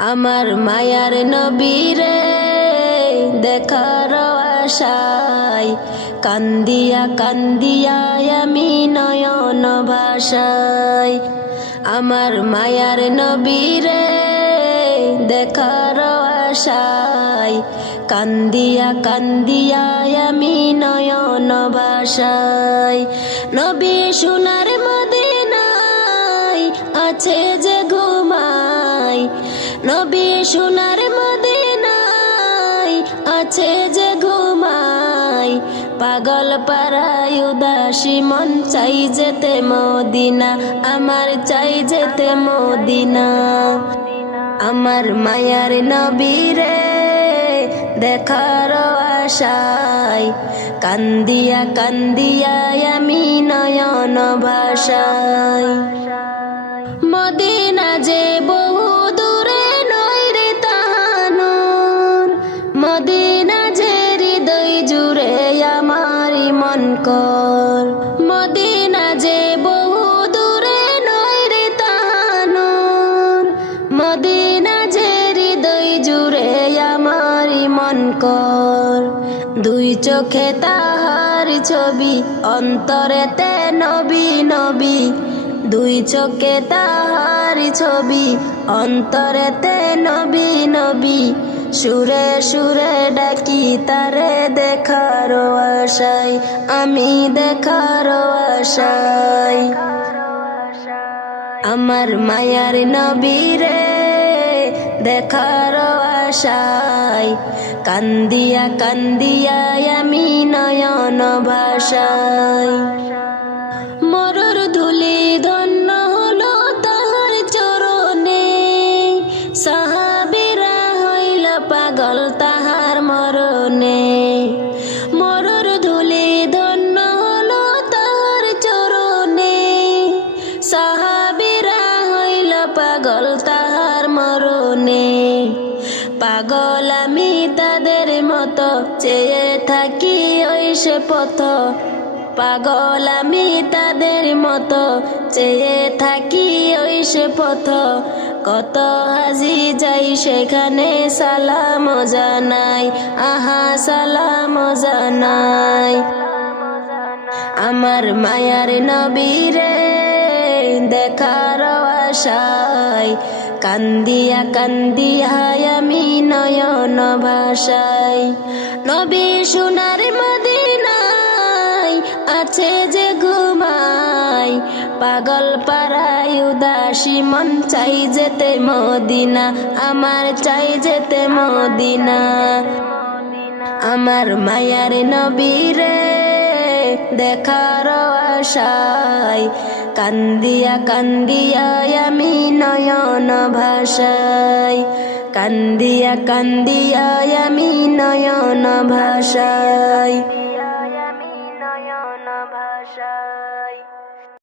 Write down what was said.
আমার মায়ার নবীরে দেখার আশায় কান্দিয়া কান্দিয়া আমি নয়ন ভাষায় আমার মায়ার নবীরে দেখার আশায় কান্দিয়া কান্দিয়া আমি নয়ন ভাষায় নবী সোনার মদিনায় আছে সোনার মদিনায় আছে যে ঘুমায়। পাগল পাড়ায় উদাসী মন চাই যেতে মদিনা, আমার চাই যেতে মদিনা। আমার মায়ার নবীরে দেখার আশায়। কান্দিয়া কান্দিয়া আমি নয়ন ভাষায়। মদিনা যে বহু কর মদিনা যে বহু দূরে নয় রে তাহানুর। মদিনা যে হৃদয় জুড়ে আমারি মন কর। দুই চোখে তাহার ছবি, অন্তরেতে নবী নবী। দুই চোখে তাহার ছবি, অন্তরেতে নবী নবী। সুরে সুরে ডাকি তারে দেখার আশায়, আমি দেখার আশায়। আমার মায়ার নবীরে দেখার আশায়। কান্দিয়া কান্দিয়া আমি নয়ন ভাষায়। পাগল তাহার মরণে। মরর ধুলি ধন্য হলো তাহার চরণে। সাহাবিরা হইল পাগল তাহার মরণে। পাগল আমি তাদের মতো, চেয়ে থাকি ওই সে পথ। পাগল আমি তাদের মতো, চেয়ে থাকি ওই সে পথ। কত হাজি যাই সেখানে সালাম জানাই, আহা সালাম জানাই। আমার মায়ার নবীরে দেখার আশায়, কান্দিয়া কান্দিয়া আমি নয়ন ভাষায় নবী সোনার মদিনায় আছে যে পাগল পাড়ায় উদাসী মন চাই যেতে মদিনা, আমার চাই যেতে মদিনা। আমার মায়ার নবীরে দেখার আশায়, কান্দিয়া কান্দিয়া আমি নয়ন ভাষায়। কান্দিয়া কান্দিয়া আমি নয়ন ভাষায়।